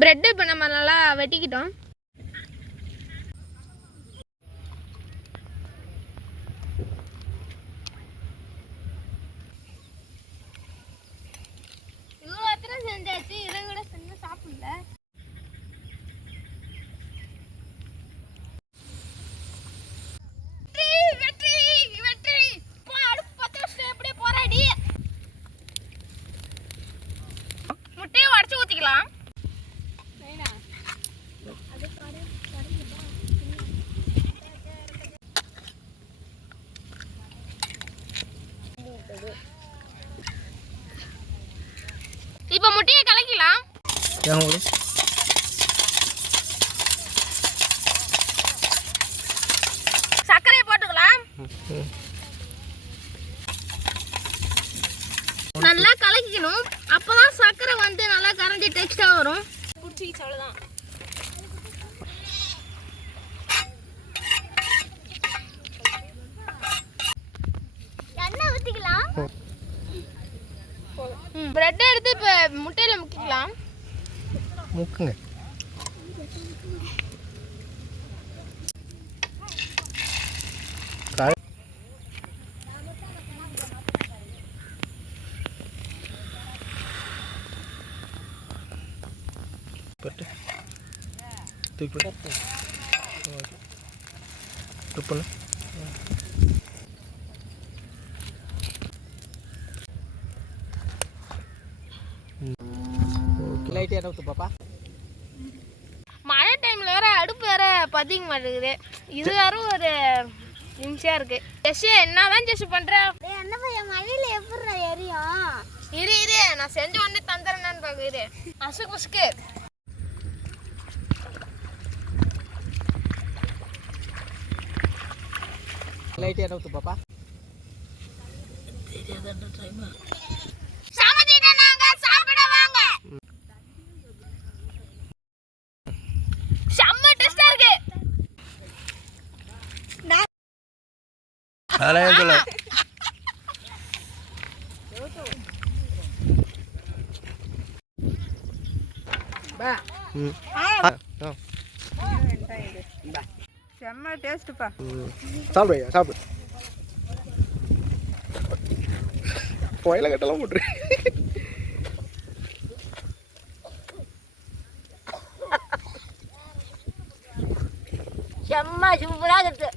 Bread இப்போ நம்ம நல்லா வெட்டிக்கிட்டோம். இவ்வளோ செஞ்சாச்சு. இதை கூட செஞ்சு சாப்பிடல. போராடி முட்டையை உடச்சு ஊற்றிக்கலாம் இப்போ முட்டையை கலக்கலாம் ஒரு சர்க்கரையை போட்டுக்கலாம். நல்லா கலக்கிக்கணும். அப்பதான் சர்க்கரை வந்து நல்லா கரைஞ்சி டேஸ்டா வரும். பிடிச்சிக்கிச்சு அவ்வளோதான் எண்ணெய் ஊற்றிக்கலாம் பிரெட் எடுத்து இப்போ முட்டையில் முக்கிக்கலாம். முக்குங்க காய் பட்டு தூக்கி போட்டு துப்புண்ணு லைட் என்ன ஊத்து பாப்பா மழை டைம்ல வேற அடுப்பு வேற பத்திக்க மாட்டேங்குது. இது வேற ஒரு நிமிஷம் இருக்கு. ஜெஸ் என்னதான் ஜெஸ் பண்ற? என்ன பையன் மழையில எப்படி எரியும் இரு இரு நான் செஞ்ச உடனே தந்துறேன்னு பாக்க இரு அசுக்கு புசுக்கு லைட் என்ன ஊத்து பாப்பா? சமைச்சிட்டோம் நாங்க சாப்பிட வாங்க செம்ம டேஸ்டா இருக்கு அதெல்லாம் சொல்ல ம் செம்ம டேஸ்ட்டுப்பா ம். சாப்பிடு புயல கட்டெல்லாம் போட்டுரு செம்ம சூப்பராக இருக்கு